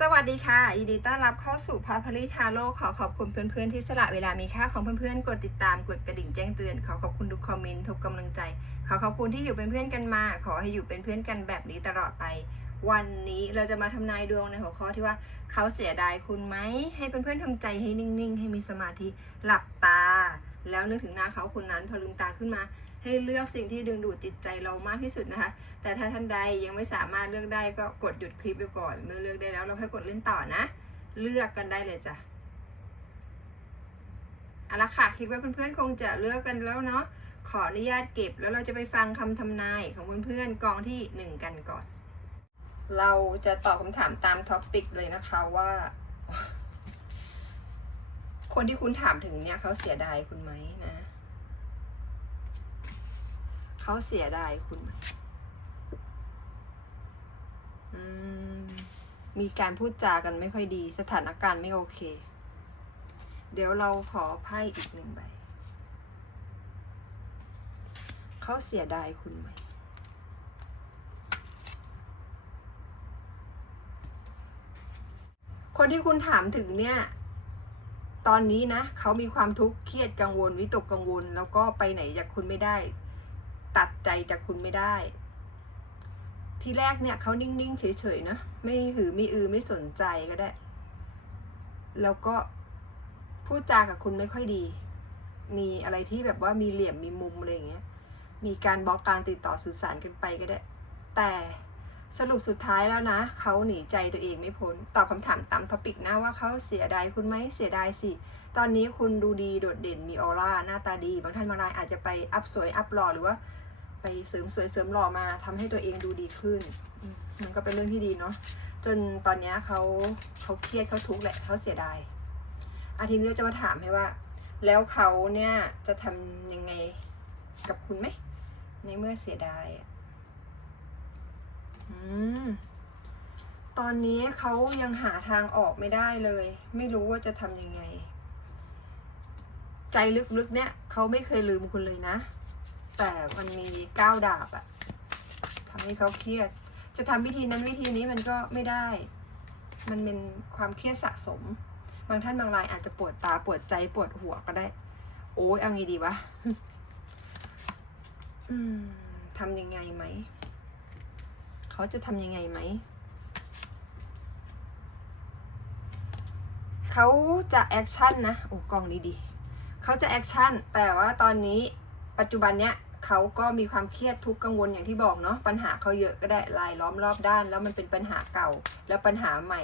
สวัสดีค่ะยินดีต้อนรับเข้าสู่พาพลิทาโลขอขอบคุณเพื่อนๆที่สละเวลามีค่าของเพื่อนๆ กดติดตามกดกระดิ่งแจ้งเตือน ขอขอบคุณทุกคอมเมนต์ทุกกำลังใจ ขอขอบคุณที่อยู่เป็นเพื่อนกันมา ขอให้อยู่เป็นเพื่อนกันแบบนี้ตลอดไป วันนี้เราจะมาทำนายดวงในหัวข้อที่ว่า เขาเสียดายคุณไหมให้เพื่อนๆทำใจให้นิ่งๆ ให้มีสมาธิหลับตา แล้วนึกถึงหน้าเขาคนนั้นพอลืมตาขึ้นมา ให้เลือกสิ่งที่ดึงดูดจิตใจเรามากที่สุดนะคะ แต่ถ้าท่านใดยังไม่สามารถเลือกได้ก็กดหยุดคลิปไปก่อน เมื่อเลือกได้แล้วเราค่อยกดเล่นต่อนะ เลือกกันได้เลยจ้ะเอาละค่ะคิดว่าเพื่อนๆคงจะเลือกกันแล้วเนาะขออนุญาตเก็บแล้วเราจะไปฟังคำทำนายของเพื่อนๆกองที่หนึ่งกันก่อน เราจะตอบคำถามตามท็อปปิกเลยนะคะว่า คนที่คุณถามถึงเนี่ยเขาเสียดายคุณไหมนะ เขาเสียดายคุณ มีการพูดจากันไม่ค่อยดี สถานการณ์ไม่โอเค เดี๋ยวเราขอไพ่อีกหนึ่งใบ เขาเสียดายคุณไหม คนที่คุณถามถึงเนี่ยตอนนี้นะเขามีความทุกข์เครียดกังวลวิตกกังวล แล้วก็ไปไหนจากคุณไม่ได้ ตัดใจจากคุณไม่ได้ ทีแรกเนี่ยเขานิ่งๆ เฉยๆนะไม่หือไม่อือไม่สนใจก็ได้ แล้วก็พูดจากับคุณไม่ค่อยดี มีอะไรที่แบบว่ามีเหลี่ยมมีมุมอะไรอย่างเงี้ย มีการบล็อกการติดต่อสื่อสารกันไปก็ได้ แต่สรุปสุดท้ายแล้วนะ เขาหนีใจตัวเองไม่พ้น ตอบคำถามตามท็อปิกนะว่าเขาเสียดายคุณไหมเสียดายสิ ตอนนี้คุณดูดีโดดเด่นมีออร่าหน้าตาดี บางท่านบางรายอาจจะไปอัพสวยอัพหล่อหรือว่า ไปเสริมสวยเสริมหล่อมาทำให้ตัวเองดูดีขึ้น มันก็เป็นเรื่องที่ดีเนาะจนตอนเนี้ยเขาเขาเครียดเขาทุกข์แหละเขาเสียดายอาทิตย์นี้จะมาถามให้ว่า แล้วเขาเนี่ยจะทำยังไงกับคุณไหมในเมื่อเสียดายอะอืมตอนนี้เขายังหาทางออกไม่ได้เลย ไม่รู้ว่าจะทำยังไง ใจลึกๆเนี่ยเขาไม่เคยลืมคุณเลยนะ แต่มันมีก้าวดาบอะทำให้เขาเครียด จะทำวิธีนั้นวิธีนี้มันก็ไม่ได้ มันเป็นความเครียดสะสม บางท่านบางรายอาจจะปวดตาปวดใจปวดหัวก็ได้ โอ้ยเอางี้ดีวะทำยังไงไหม เขาจะทำยังไงไหม เขาจะแอคชั่นนะ โอ้กล้องนี้ดีเขาจะแอคชั่น แต่ว่าตอนนี้ปัจจุบันเนี้ย เขาก็มีความเครียดทุกข์กังวลอย่างที่บอกเนาะปัญหาเขาเยอะก็ได้ลายล้อมรอบด้าน แล้วมันเป็นปัญหาเก่าแล้วปัญหาใหม่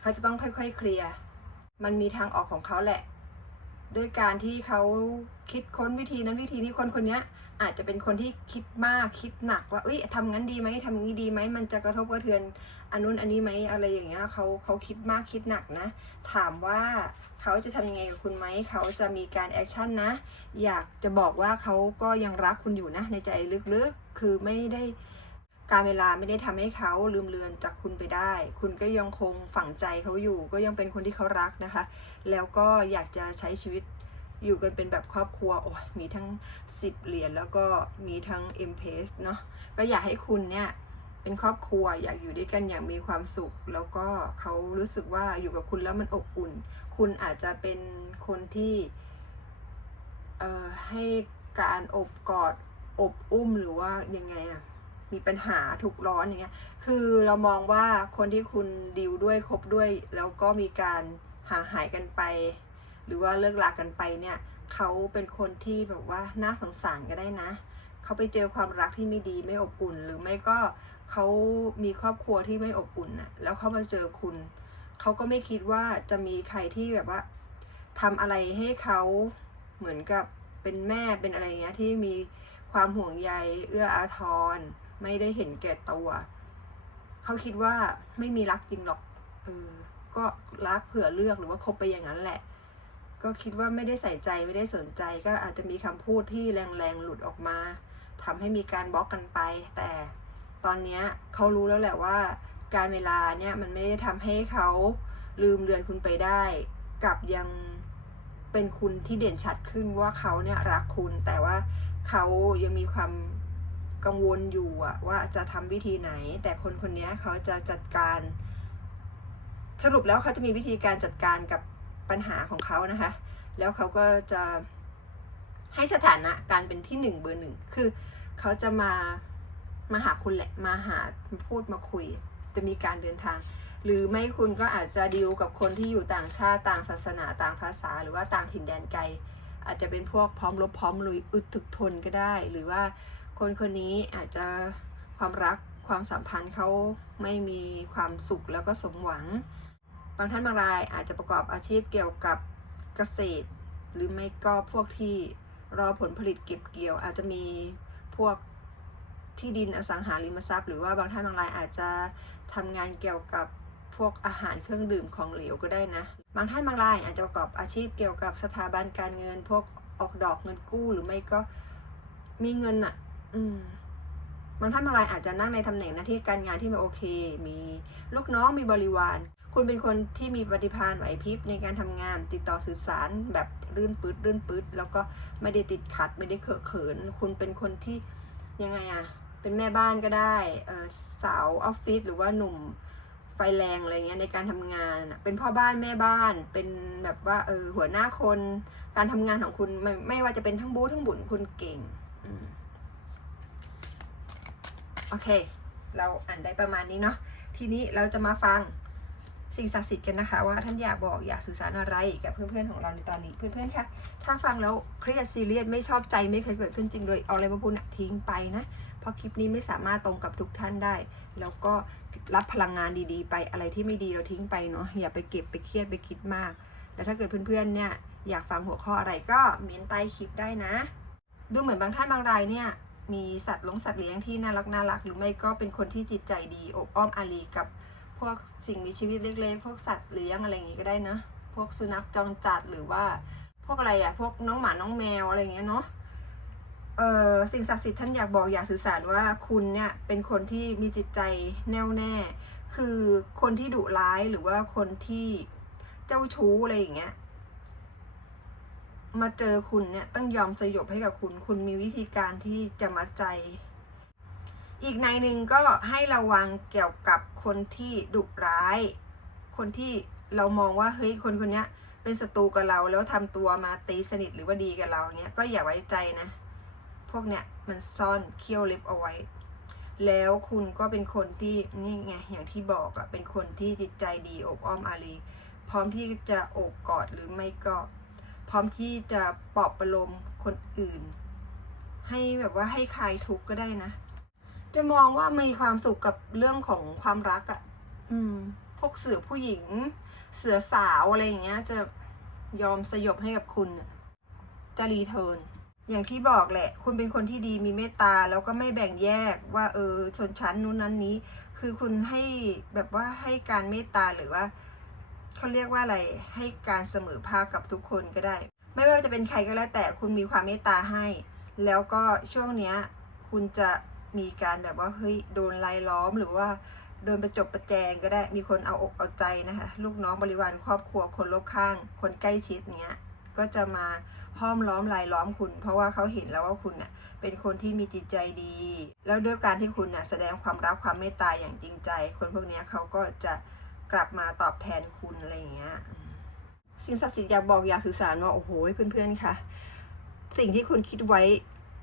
เขาจะต้องค่อยๆเคลียร์มันมีทางออกของเขาแหละ ด้วยการที่เขาคิดค้นวิธีนั้นวิธีนี้คนคนนี้อาจจะเป็นคนที่คิดมากคิดหนักว่าเอ้ยทำงั้นดีไหมทำนี้ดีไหมมันจะกระทบกระเทือนอันนู้นอันนี้ไหมอะไรอย่างเงี้ยเขาเขาคิดมากคิดหนักนะ ถามว่าเขาจะทำยังไงกับคุณไหมเขาจะมีการแอคชั่นนะ อยากจะบอกว่าเขาก็ยังรักคุณอยู่นะ ในใจลึกๆคือไม่ได้ การเวลาไม่ได้ทำให้เขาลืมเลือนจากคุณไปได้ คุณก็ยังคงฝังใจเขาอยู่ ก็ยังเป็นคนที่เขารักนะคะ แล้วก็อยากจะใช้ชีวิตอยู่กันเป็นแบบครอบครัว โอ้ยมีทั้ง 10 เหรียญแล้วก็มีทั้ง m p a s เนาะ ก็อยากให้คุณเนี่ยเป็นครอบครัวอยากอยู่ด้วยกันอย่างมีความสุข แล้วก็เขารู้สึกว่าอยู่กับคุณแล้วมันอบอุ่น คุณอาจจะเป็นคนที่เอ่อให้การอบกอดอบอุ้มหรือว่ายังไงอะ มีปัญหาทุกร้อนอย่างเงี้ย คือเรามองว่าคนที่คุณดิวด้วยคบด้วย แล้วก็มีการห่างหายกันไป หรือว่าเลิกลากันไปเนี่ยเขาเป็นคนที่แบบว่าน่าสงสารก็ได้นะเขาไปเจอความรักที่ไม่ดีไม่อบอุ่น หรือไม่ก็เขามีครอบครัวที่ไม่อบอุ่นน่ะแล้วเขามาเจอคุณเขาก็ไม่คิดว่าจะมีใครที่แบบว่าทำอะไรให้เขาเหมือนกับเป็นแม่เป็นอะไรเงี้ยที่มีความห่วงใยเอื้ออาทร ไม่ได้เห็นแก่ตัวเขาคิดว่าไม่มีรักจริงหรอกเออก็รักเผื่อเลือกหรือว่าคบไปอย่างนั้นแหละ ก็คิดว่าไม่ได้ใส่ใจไม่ได้สนใจ ก็อาจจะมีคำพูดที่แรงๆหลุดออกมาทำให้มีการบล็อกกันไป แต่ตอนเนี้ยเขารู้แล้วแหละว่า การเวลาเนี่ยมันไม่ได้ทำให้เขาลืมเลือนคุณไปได้กลับยังเป็นคุณที่เด่นชัดขึ้นว่าเขาเนี่ยรักคุณแต่ว่าเขายังมีความ กังวลอยู่อะว่าจะทำวิธีไหน แต่คนคนนี้เขาจะจัดการ สรุปแล้วเขาจะมีวิธีการจัดการกับปัญหาของเขานะคะ แล้วเขาก็จะให้สถานะการเป็นที่หนึ่งเบอร์หนึ่งคือเขาจะมามาหาคุณแหละมาหาพูดมาคุย จะมีการเดินทาง หรือไม่คุณก็อาจจะดีลกับคนที่อยู่ต่างชาติต่างศาสนาต่างภาษา หรือว่าต่างถิ่นแดนไกล อาจจะเป็นพวกพร้อมรบพร้อมลุยอึดถึกทนก็ได้ หรือว่า คนคนนี้อาจจะความรักความสัมพันธ์เขาไม่มีความสุขแล้วก็สมหวัง บางท่านบางรายอาจจะประกอบอาชีพเกี่ยวกับเกษตร หรือไม่ก็พวกที่รอผลผลิตเก็บเกี่ยว อาจจะมีพวกที่ดินอสังหาริมทรัพย์ หรือว่าบางท่านบางรายอาจจะทำงานเกี่ยวกับพวกอาหารเครื่องดื่มของเหลวก็ได้นะ บางท่านบางรายอาจจะประกอบอาชีพเกี่ยวกับสถาบันการเงิน พวกออกดอกเงินกู้หรือไม่ก็มีเงินอะ อืมบางท่านบางรายอาจจะนั่งในตำแหน่งหน้าที่การงานที่ไม่โอเค มีลูกน้องมีบริวาร คุณเป็นคนที่มีปฏิภาณไหวพริบในการทำงาน ติดต่อสื่อสารแบบรื่นปืดรื่นปืดแล้วก็ไม่ได้ติดขัดไม่ได้เคอะเขิน คุณเป็นคนที่ยังไงอะเป็นแม่บ้านก็ได้สาวออฟฟิศหรือว่าหนุ่มไฟแรงอะไรเงี้ยในการทำงาน เป็นพ่อบ้านแม่บ้าน เป็นแบบว่าเออหัวหน้าคน การทำงานของคุณไม่ไม่ว่าจะเป็นทั้งบู๊ทั้งบุญคุณเก่ง อืม โอเค เราอ่านได้ประมาณนี้เนาะ ทีนี้เราจะมาฟังสิ่งศักดิ์สิทธิ์กันนะคะ ว่าท่านอยากบอกอยากสื่อสารอะไรกับเพื่อนๆของเราในตอนนี้เพื่อนๆคะถ้าฟังแล้วเครียดซีเรียสไม่ชอบใจไม่เคยเกิดขึ้นจริงเลยเอาอะไรมาพูดน่ะทิ้งไปนะเพราะคลิปนี้ไม่สามารถตรงกับทุกท่านได้ แล้วก็รับพลังงานดีๆ ไปอะไรที่ไม่ดีเราทิ้งไปเนาะอย่าไปเก็บไปเครียดไปคิดมาก แต่ถ้าเกิดเพื่อนๆเนี่ยอยากฟังหัวข้ออะไรก็เม้นใต้คลิปได้นะ ดูเหมือนบางท่านบางรายเนี่ย มีสัตว์ลงสัตว์เลี้ยงที่น่ารักน่ารักหรือไม่ก็เป็นคนที่จิตใจดีอบอ้อมอารีกับพวกสิ่งมีชีวิตเล็กๆ พวกสัตว์เลี้ยงอะไรอย่างงี้ก็ได้นะ พวกสุนัขจรจัดหรือว่า พวกอะไรอะพวกน้องหมาน้องแมวอะไรอย่างเงี้ยเนาะเออสิ่งศักดิ์สิทธิ์ท่านอยากบอกอยากสื่อสารว่าคุณเนี่ยเป็นคนที่มีจิตใจแน่วแน่ คือคนที่ดุร้ายหรือว่าคนที่เจ้าชู้อะไรอย่างเงี้ย มาเจอคุณเนี่ยต้องยอมสยบให้กับคุณ คุณมีวิธีการที่จะมัดใจ อีกในหนึ่งก็ให้ระวังเกี่ยวกับคนที่ดุร้าย คนที่เรามองว่าเฮ้ยคนคนนี้เป็นศัตรูกับเราแล้วทำตัวมาตีสนิทหรือว่าดีกับเราเนี้ยก็อย่าไว้ใจนะ พวกเนี้ยมันซ่อนเขี้ยวเล็บเอาไว้ แล้วคุณก็เป็นคนที่นี่ไงอย่างที่บอกอะเป็นคนที่จิตใจดีอบอ้อมอารีพร้อมที่จะโอบกอดหรือไม่ก็ พร้อมที่จะปลอบประโลมคนอื่น ให้แบบว่าให้คลายทุกข์ก็ได้นะ จะมองว่ามีความสุขกับเรื่องของความรักอะ่ะ อืม พวกเสือผู้หญิง เสือสาวอะไรอย่างเงี้ย จะยอมสยบให้กับคุณจะรีเทิร์นอย่างที่บอกแหละ คุณเป็นคนที่ดีมีเมตตาแล้วก็ไม่แบ่งแยกว่าเออชนชั้นนู้นนั้นนี้ คือคุณให้แบบว่าให้การเมตตาหรือว่า เขาเรียกว่าอะไรให้การเสมอภาคกับทุกคนก็ได้ ไม่ว่าจะเป็นใครก็แล้วแต่คุณมีความเมตตาให้ แล้วก็ช่วงเนี้ยคุณจะมีการแบบว่าเฮ้ยโดนไล่ล้อมหรือว่าโดนประจบประแจงก็ได้มีคนเอาอกเอาใจนะคะลูกน้องบริวารครอบครัวคนรอบข้าง คนใกล้ชิดเนี้ยก็จะมาห้อมล้อมรายล้อมคุณ เพราะว่าเขาเห็นแล้วว่าคุณน่ะเป็นคนที่มีจิตใจดี แล้วด้วยการที่คุณน่ะแสดงความรักความเมตตาอย่างจริงใจ คนพวกนี้เขาก็จะ กลับมาตอบแทนคุณอะไรอย่างเงี้ยสิ่งศักดิ์สิทธิ์อยากบอกอยากสื่อสารว่าโอ้โหเพื่อนๆค่ะ สิ่งที่คุณคิดไว้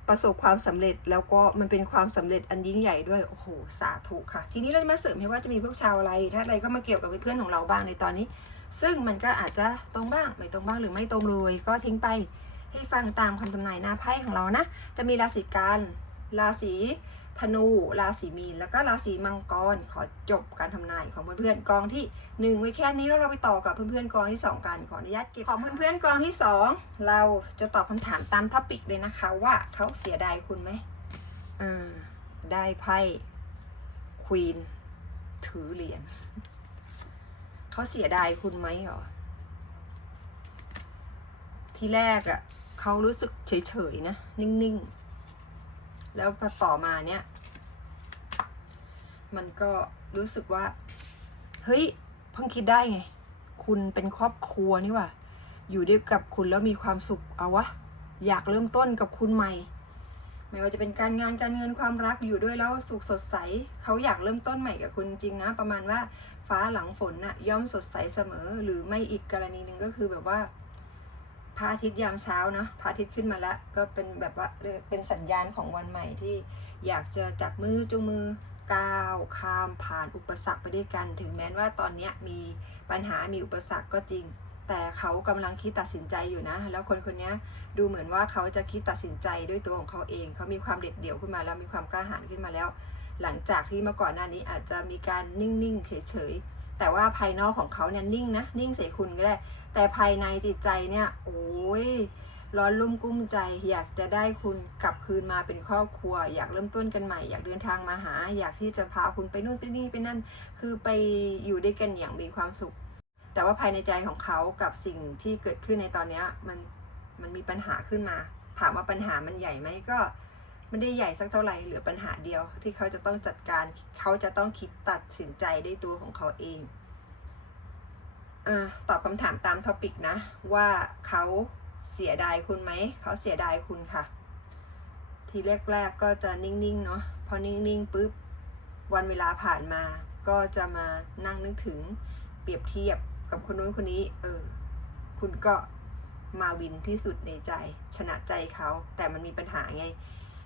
ประสบความสำเร็จแล้วก็มันเป็นความสำเร็จอันยิ่งใหญ่ด้วยโอ้โหสาธุค่ะ ทีนี้เราจะมาเสริมให้ว่าจะมีพวกชาวอะไรถ้าอะไรก็มาเกี่ยวกับเพื่อนๆของเราบ้างในตอนนี้ ซึ่งมันก็อาจจะตรงบ้างไม่ตรงบ้างหรือไม่ตรงเลยก็ทิ้งไปให้ฟังตามคำทำนายหน้าไพ่ของเรานะ จะมีราศีกันราศี ธนู ราศีมีน แล้วก็ราศีมังกร ขอจบการทำนายของเพื่อนๆกองที่หนึ่งไว้แค่นี้แล้วเราไปต่อกับเพื่อนๆกองที่สองกันขออนุญาตเก็บของเพื่อนๆกองที่สองเราจะตอบคำถามตามท็อปิกเลยนะคะ ว่าเขาเสียดายคุณไหมอ่าได้ไพ่ควีนถือเหรียญเขาเสียดายคุณไหมหรอที่แรกอะ่ะเขารู้สึกเฉยๆนะ นิ่งๆ แล้วพอต่อมาเนี่ย มันก็รู้สึกว่า เฮ้ย เพิ่งคิดได้ไง คุณเป็นครอบครัวนี่ว่า อยู่ด้วยกับคุณแล้วมีความสุขเอาวะ อยากเริ่มต้นกับคุณใหม่ ไม่ว่าจะเป็นการงานการเงินความรักอยู่ด้วยแล้วสุขสดใส เขาอยากเริ่มต้นใหม่กับคุณจริงนะ ประมาณว่าฟ้าหลังฝนน่ะย่อมสดใสเสมอ หรือไม่อีกกรณีหนึ่งก็คือแบบว่า พระอาทิตย์ยามเช้าเนาะพระอาทิตย์ขึ้นมาแล้ว ก็เป็นแบบว่าเป็นสัญญาณของวันใหม่ที่อยากจะจับมือจูงมือก้าวข้ามผ่านอุปสรรคไปด้วยกัน ถึงแม้ว่าตอนนี้มีปัญหามีอุปสรรคก็จริง แต่เขากำลังคิดตัดสินใจอยู่นะ แล้วคนคนนี้ดูเหมือนว่าเขาจะคิดตัดสินใจด้วยตัวของเขาเอง เขามีความเด็ดเดี่ยวขึ้นมาแล้วมีความกล้าหาญขึ้นมาแล้ว หลังจากที่เมื่อก่อนหน้านี้อาจจะมีการนิ่งๆเฉยๆ แต่ว่าภายนอกของเขาเนี่ยนิ่งนะ นิ่งใส่คุณก็ได้ แต่ภายในจิตใจเนี่ย โอ้ยร้อนรุ่มกุ้มใจ อยากจะได้คุณกลับคืนมาเป็นครอบครัว อยากเริ่มต้นกันใหม่ อยากเดินทางมาหา อยากที่จะพาคุณไปนู่นไปนี่ไปนั่น คือไปอยู่ด้วยกันอย่างมีความสุข แต่ว่าภายในใจของเขากับสิ่งที่เกิดขึ้นในตอนนี้มันมันมีปัญหาขึ้นมา ถามว่าปัญหามันใหญ่ไหมก็ ไม่ได้ใหญ่สักเท่าไหร่เหลือปัญหาเดียว ที่เขาจะต้องจัดการเขาจะต้องคิดตัดสินใจได้ตัวของเขาเองอตอบคำถามตามท็อปิกนะ ว่าเขาเสียดายคุณไหมเขาเสียดายคุณค่ะ ทีแรกๆก็จะนิ่งๆเนาะพอนิ่งๆปุ๊บวันเวลาผ่านมา ก็จะมานั่งนึกถึงเปรียบเทียบกับคนนู้นคนนี้ เออ คุณก็มาวินที่สุดในใจ ชนะใจเขา แต่มันมีปัญหาไง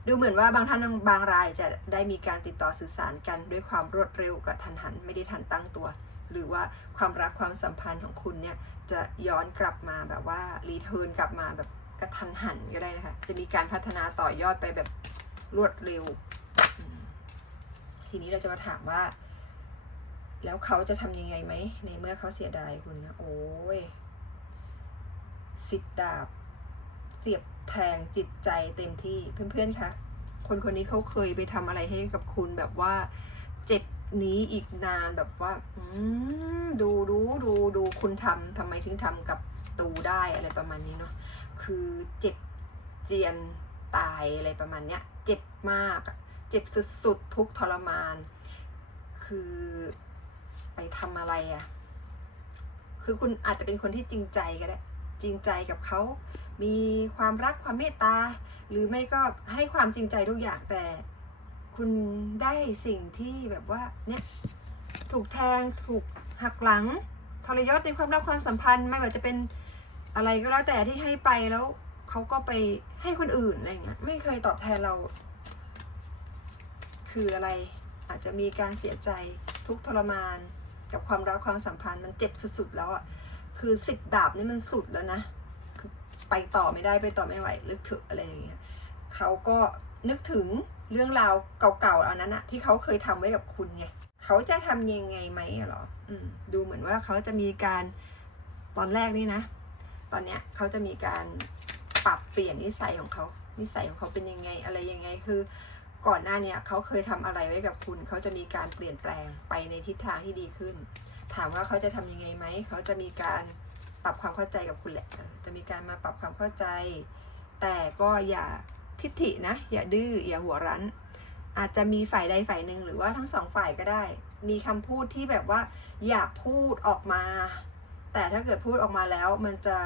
ดูเหมือนว่าบางท่านบางรายจะได้มีการติดต่อสื่อสารกันด้วยความรวดเร็วกับทันหันไม่ได้ทันตั้งตัว หรือว่าความรักความสัมพันธ์ของคุณเนี่ยจะย้อนกลับมาแบบว่ารีเทิร์นกลับมาแบบกระทันหันก็ได้นะคะจะมีการพัฒนาต่อยอดไปแบบรวดเร็ว ทีนี้เราจะมาถามว่า แล้วเขาจะทำยังไงไหมในเมื่อเขาเสียดายคุณนะโอ้ยสิบดาบ เสียบแทงจิตใจเต็มที่เพื่อนๆคะคนคนนี้เขาเคยไปทำอะไรให้กับคุณแบบว่าเจ็บนี้อีกนานแบบว่าดูดูดูดูคุณทำทำไมถึงทำกับตูได้อะไรประมาณนี้เนาะคือเจ็บเจียนตายอะไรประมาณเนี้ยเจ็บมากเจ็บสุดๆทุกทรมาน คือไปทำอะไรอะคือคุณอาจจะเป็นคนที่จริงใจก็ได้ จริงใจกับเขา มีความรักความเมตตา หรือไม่ก็ให้ความจริงใจทุกอย่างแต่คุณได้สิ่งที่แบบว่าเนี่ยถูกแทงถูกหักหลังทรยศในความรักความสัมพันธ์ ไม่ว่าจะเป็นอะไรก็แล้วแต่ที่ให้ไปแล้วเขาก็ไปให้คนอื่นอะไรเงี้ยไม่เคยตอบแทนเรา คืออะไรอาจจะมีการเสียใจทุกทรมาน กับความรักความสัมพันธ์มันเจ็บสุดๆแล้วอะ่ะคือสิบดาบนี่มันสุดแล้วนะ ไปต่อไม่ได้ไปต่อไม่ไหวลึกถึงอะไรอย่างเงี้ยเขาก็นึกถึงเรื่องราวเก่าๆอันนั้นอะที่เขาเคยทำไว้กับคุณไงเขาจะทำยังไงไหมเหรออืมดูเหมือนว่าเขาจะมีการตอนแรกนี่นะ ตอนเนี้ยเขาจะมีการปรับเปลี่ยนนิสัยของเขานิสัยของเขาเป็นยังไงอะไรยังไงคือก่อนหน้าเนี้ยเขาเคยทำอะไรไว้กับคุณ เขาจะมีการเปลี่ยนแปลงไปในทิศทางที่ดีขึ้น ถามว่าเขาจะทำยังไงไหม เขาจะมีการ ปรับความเข้าใจกับคุณแหละ จะมีการมาปรับความเข้าใจ แต่ก็อย่าทิฐินะ อย่าดื้อ อย่าหัวรั้น อาจจะมีฝ่ายใดฝ่ายหนึ่งหรือว่าทั้งสองฝ่ายก็ได้ มีคำพูดที่แบบว่าอยากพูดออกมา แต่ถ้าเกิดพูดออกมาแล้วมันจะ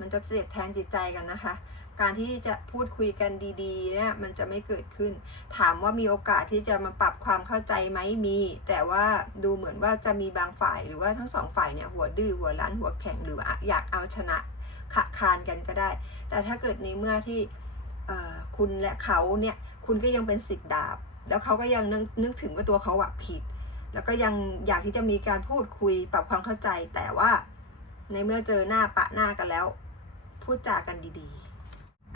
มันจะเสียดแทงจิตใจกันนะคะ การที่จะพูดคุยกันดีๆเนี่ยมันจะไม่เกิดขึ้น ถามว่ามีโอกาสที่จะมาปรับความเข้าใจไหมมี แต่ว่าดูเหมือนว่าจะมีบางฝ่ายหรือว่าทั้งสองฝ่ายเนี่ยหัวดื้อหัวรั้นหัวแข็งหรืออยากเอาชนะขะคานกันก็ได้ แต่ถ้าเกิดในเมื่อที่คุณและเขาเนี่ยคุณก็ยังเป็นสิบดาบ แล้วเขาก็ยังนึกถึงว่าตัวเขาอะผิด แล้วก็ยังอยากที่จะมีการพูดคุยปรับความเข้าใจ แต่ว่าในเมื่อเจอหน้าปะหน้ากันแล้ว พูดจากันดีๆ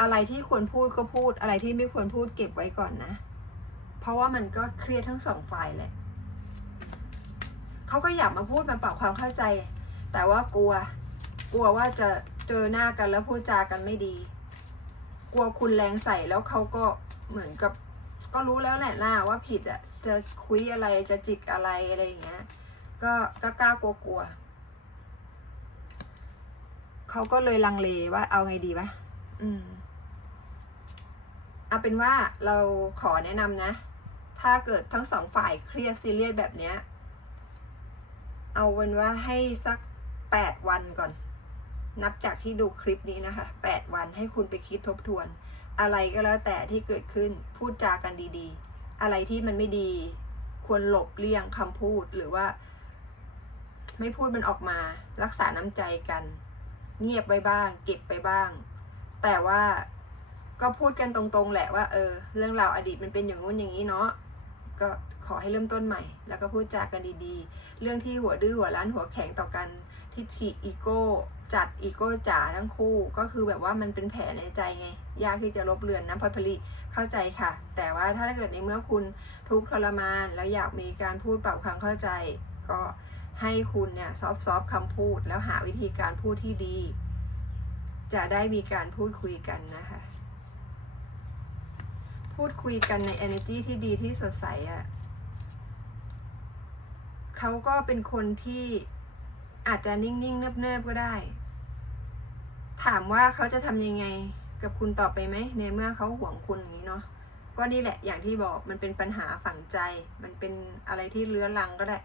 อะไรที่ควรพูดก็พูดอะไรที่ไม่ควรพูดเก็บไว้ก่อนนะ เพราะว่ามันก็เครียดทั้งสองฝ่ายแหละเขาก็อยากมาพูดมาปรับความเข้าใจ แต่ว่ากลัว กลัวว่าจะเจอหน้ากันแล้วพูดจากันไม่ดี กลัวคุณแรงใส่แล้วเขาก็เหมือนกับ ก็รู้แล้วแหละหน้าว่าผิดอะจะคุยอะไรจะจิกอะไรอะไรอย่างเงี้ยก็ก็กล้ากลัวกลัวๆเขาก็เลยลังเลว่าเอาไงดีวะอืม เอาเป็นว่าเราขอแนะนำนะ ถ้าเกิดทั้งสองฝ่ายเครียดซีเรียสแบบเนี้ย เอาเป็นว่าให้สักแปดวันก่อน นับจากที่ดูคลิปนี้นะคะแปดวันให้คุณไปคิดทบทวน อะไรก็แล้วแต่ที่เกิดขึ้นพูดจากันดีๆ อะไรที่มันไม่ดี ควรหลบเลี่ยงคำพูดหรือว่า ไม่พูดมันออกมา รักษาน้ำใจกัน เงียบไว้บ้าง เก็บไปบ้าง แต่ว่า ก็พูดกันตรงๆแหละว่าเออเรื่องราวอดีตมันเป็นอย่างงู้นอย่างนี้เนาะก็ขอให้เริ่มต้นใหม่ แล้วก็พูดจากันดีๆ เรื่องที่หัวดื้อหัวร้านหัวแข็งต่อกันทิฐิอีโก้จัดอีโก้จ๋าทั้งคู่ก็คือแบบว่ามันเป็นแผลในใจไง ยากที่จะลบเลือนน้ำพลอยผลิเข้าใจค่ะ แต่ว่าถ้าเกิดในเมื่อคุณทุกทรมานแล้วอยากมีการพูดปรับความเข้าใจ ก็ให้คุณเนี่ยซอฟซอฟคำพูดแล้วหาวิธีการพูดที่ดี จะได้มีการพูดคุยกันนะคะ พูดคุยกันใน energy ที่ดีที่สดใสอะ่ะเขาก็เป็นคนที่อาจจะนิ่งๆ เนิบๆ ก็ได้ ถามว่าเขาจะทำยังไงกับคุณต่อไปไหมในเมื่อเขาห่วงคุณอย่างนี้เนาะก็นี่แหละอย่างที่บอกมันเป็นปัญหาฝังใจ มันเป็นอะไรที่เลื้อรังก็ได้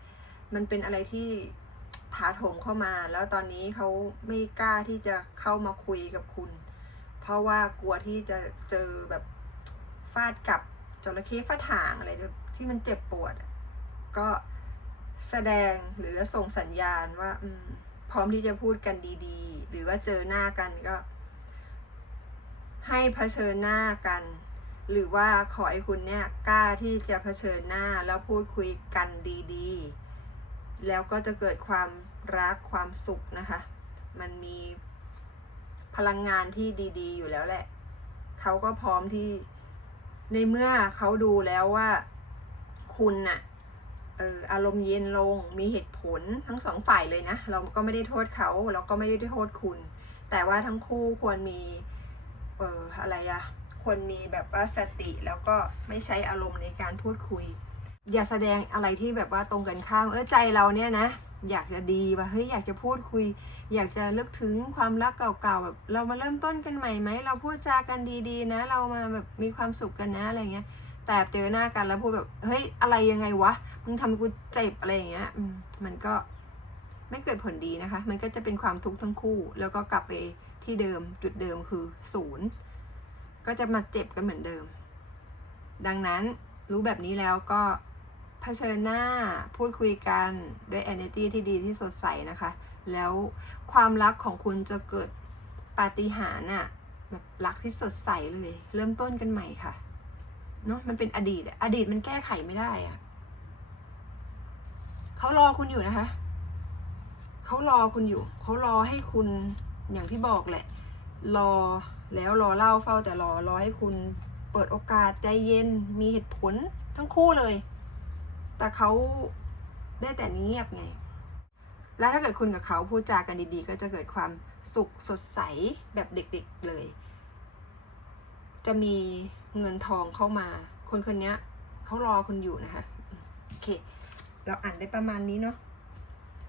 มันเป็นอะไรที่ถาโถมเข้ามา แล้วตอนนี้เขาไม่กล้าที่จะเข้ามาคุยกับคุณ เพราะว่ากลัวที่จะเจอแบบาดกับจระเข้ฟาดหางอะไรที่มันเจ็บปวด ก็แสดงหรือส่งสัญญาณว่าพร้อมที่จะพูดกันดีๆ หรือว่าเจอหน้ากันก็ ให้เผชิญหน้ากัน หรือว่าขอให้คุณเนี่ยกล้าที่จะเผชิญหน้าแล้วพูดคุยกันดีๆ แล้วก็จะเกิดความรักความสุขนะคะ มันมีพลังงานที่ดี ๆ อยู่แล้วแหละ เขาก็พร้อมที่ ในเมื่อเขาดูแล้วว่าคุณน่ะเอออารมณ์เย็นลงมีเหตุผลทั้งสองฝ่ายเลยนะ เราก็ไม่ได้โทษเขาเราก็ไม่ได้โทษคุณ แต่ว่าทั้งคู่ควรมีเอออะไรอะควรมีแบบว่าสติแล้วก็ไม่ใช้อารมณ์ในการพูดคุย อย่าแสดงอะไรที่แบบว่าตรงกันข้ามเออใจเราเนี่ยนะ อยากจะดีว่าเฮ้ยอยากจะพูดคุย อยากจะลึกถึงความรักเก่าๆแบบเรามาเริ่มต้นกันใหม่ไหมเราพูดจากันดีๆ นะ เรามาแบบมีความสุขกันนะอะไรเงี้ย แต่เจอหน้ากันแล้วพูดแบบเฮ้ยอะไรยังไงวะมึงทำกูเจ็บอะไรอย่างเงี้ยมันก็ไม่เกิดผลดีนะคะ มันก็จะเป็นความทุกข์ทั้งคู่ แล้วก็กลับไปที่เดิมจุดเดิมคือศูนย์ก็จะมาเจ็บกันเหมือนเดิม ดังนั้นรู้แบบนี้แล้วก็ เผชิญหน้าพูดคุยกันด้วย energy ที่ดีที่สดใสนะคะ แล้วความรักของคุณจะเกิดปาฏิหาริย์น่ะแบบรักที่สดใสเลย เริ่มต้นกันใหม่ค่ะเนาะมันเป็นอดีตอะอดีตมันแก้ไขไม่ได้อะเขารอคุณอยู่นะคะ เขารอคุณอยู่ เขารอให้คุณอย่างที่บอกแหละ รอแล้วรอเล่าเฝ้าแต่รอรอให้คุณเปิดโอกาสใจเย็นมีเหตุผลทั้งคู่เลย แต่เขาได้แต่เงียบไง แล้วถ้าเกิดคุณกับเขาพูดจากันดีๆ ก็จะเกิดความสุขสดใสแบบเด็กๆเลย จะมีเงินทองเข้ามา คนคนนี้เขารอคุณอยู่นะคะ โอเค เราอ่านได้ประมาณนี้เนาะ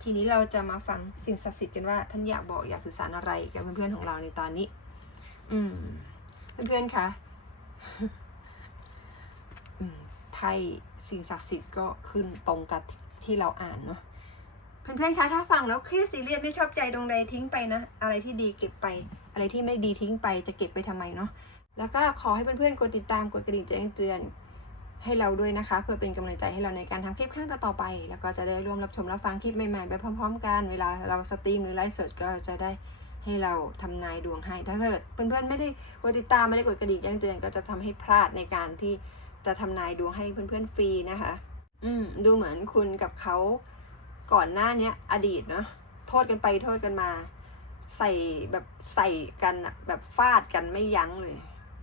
ทีนี้เราจะมาฟังสิ่งศักดิ์สิทธิ์กันว่าท่านอยากบอกอยากสื่อสารอะไรกับเพื่อนๆของเราในตอนนี้ อืม เพื่อนๆคะไพ่ สิ่งศักดิ์สิทธิ์ก็ขึ้นตรงกับที่เราอ่านเนาะเพื่อนๆคะถ้าฟังแล้วเครียดซีเรียสไม่ชอบใจตรงใดทิ้งไปนะ อะไรที่ดีเก็บไป อะไรที่ไม่ดีทิ้งไปจะเก็บไปทำไมเนาะแล้วก็ขอให้เพื่อนๆกดติดตามกดกระดิ่งแจ้งเตือนให้เราด้วยนะคะ เพื่อเป็นกำลังใจให้เราในการทำคลิปข้างต่อไป แล้วก็จะได้ร่วมรับชมรับฟังคลิปใหม่ๆไปพร้อม ๆ กันเวลาเราสตรีมหรือไลฟ์สดก็จะได้ให้เราทำนายดวงให้ถ้าเกิดเพื่อนๆไม่ได้กดติดตามไม่ได้กดกระดิ่งแจ้งเตือนก็จะทำให้พลาดในการที่ จะทำนายดวงให้เพื่อนๆฟรีนะคะ อืม ดูเหมือนคุณกับเขาก่อนหน้าเนี้ยอดีตเนาะโทษกันไปโทษกันมา ใส่แบบใส่กันอะแบบฟาดกันไม่ยั้งเลย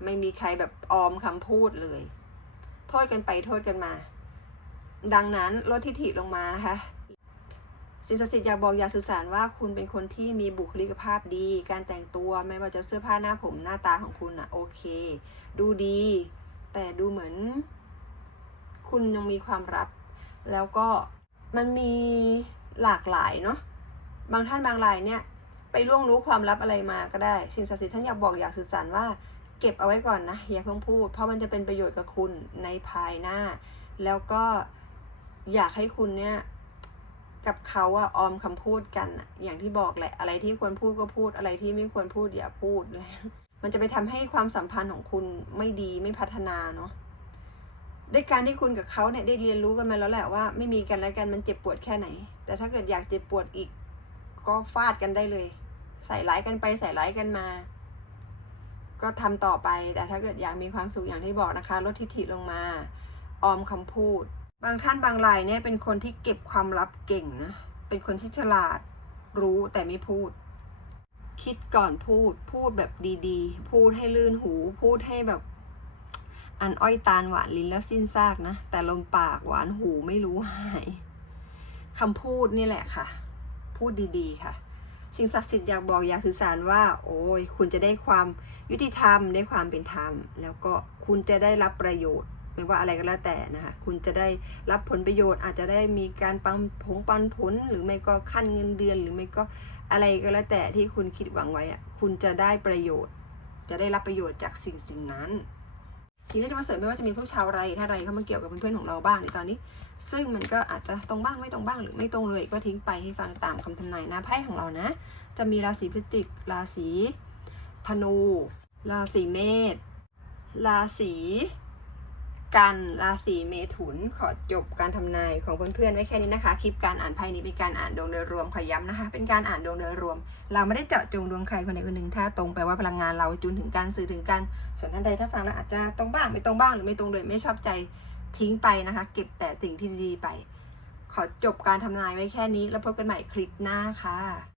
ไม่มีใครแบบออมคำพูดเลย โทษกันไปโทษกันมา ดังนั้นลดทิฐิลงมานะคะสิ่งศักดิ์สิทธิ์อยากบอกอยากสื่อสารว่าคุณเป็นคนที่มีบุคลิกภาพดี การแต่งตัวไม่ว่าจะเสื้อผ้าหน้าผมหน้าตาของคุณอะโอเค ดูดี แต่ดูเหมือน คุณยังมีความลับ แล้วก็มันมีหลากหลายเนาะบางท่านบางรายเนี่ย ไปล่วงรู้ความลับอะไรมาก็ได้สิ่งศักดิ์สิทธิ์ท่านอยากบอกอยากสื่อสารว่า เก็บเอาไว้ก่อนนะอย่าเพิ่งพูด เพราะมันจะเป็นประโยชน์กับคุณในภายหน้า แล้วก็อยากให้คุณเนี่ยกับเขาอะออมคำพูดกัน อย่างที่บอกแหละ อะไรที่ควรพูดก็พูดอะไรที่ไม่ควรพูดอย่าพูดเลย มันจะไปทำให้ความสัมพันธ์ของคุณไม่ดีไม่พัฒนาเนาะด้วยการที่คุณกับเขาเนี่ยได้เรียนรู้กันมาแล้วแหละว่าไม่มีกันและกันมันเจ็บปวดแค่ไหน แต่ถ้าเกิดอยากเจ็บปวดอีก ก็ฟาดกันได้เลย ใส่ร้ายกันไปใส่ร้ายกันมา ก็ทำต่อไป แต่ถ้าเกิดอยากมีความสุขอย่างที่บอกนะคะ ลดทิฐิลงมา ออมคำพูด บางท่านบางรายเนี่ยเป็นคนที่เก็บความลับเก่งนะ เป็นคนที่ฉลาดรู้แต่ไม่พูด คิดก่อนพูด พูดแบบดีๆ พูดให้ลื่นหู พูดให้แบบ อันอ้อยตาลหวานลิ้นแล้วสิ้นซากนะ แต่ลมปากหวานหูไม่รู้หายคำพูดนี่แหละค่ะ พูดดีๆค่ะ สิ่งศักดิ์สิทธิ์อยากบอกอยากสื่อสารว่า โอ้ย คุณจะได้ความยุติธรรมได้ความเป็นธรรม แล้วก็คุณจะได้รับประโยชน์ไม่ว่าอะไรก็แล้วแต่นะคะ คุณจะได้รับผลประโยชน์อาจจะได้มีการปังผงปันผล หรือไม่ก็ขั้นเงินเดือน หรือไม่ก็ อะไรก็แล้วแต่ที่คุณคิดหวังไว้อะคุณจะได้ประโยชน์ จะได้รับประโยชน์จากสิ่งสิ่งนั้น ทีนี้จะมาเสริมไม่ว่าจะมีพวกชาวไรถ้าไรเข้ามาเกี่ยวกับเพื่อนๆของเราบ้างในตอนนี้ ซึ่งมันก็อาจจะตรงบ้างไม่ตรงบ้างหรือไม่ตรงเลย ก็ทิ้งไปให้ฟังตามคำทำนายหน้าไพ่ของเรานะ จะมีราศีพฤศจิก ราศีธนู ราศีเมษ ราศี กันราศีเมถุนขอจบการทำนายของเพื่อนๆไว้แค่นี้นะคะ คลิปการอ่านไพ่นี้เป็นการอ่านดวงโดยรวมขอย้ำนะคะ เป็นการอ่านดวงโดยรวม เราไม่ได้เจาะจงดวงใครคนใดคนหนึ่งถ้าตรงแปลว่าพลังงานเราจูนถึงกันสื่อถึงกันส่วนท่านใดถ้าฟังแล้วอาจจะตรงบ้างไม่ตรงบ้างหรือไม่ตรงเลยไม่ชอบใจทิ้งไปนะคะ เก็บแต่สิ่งที่ดีๆไป ขอจบการทำนายไว้แค่นี้แล้วพบกันใหม่คลิปหน้าค่ะ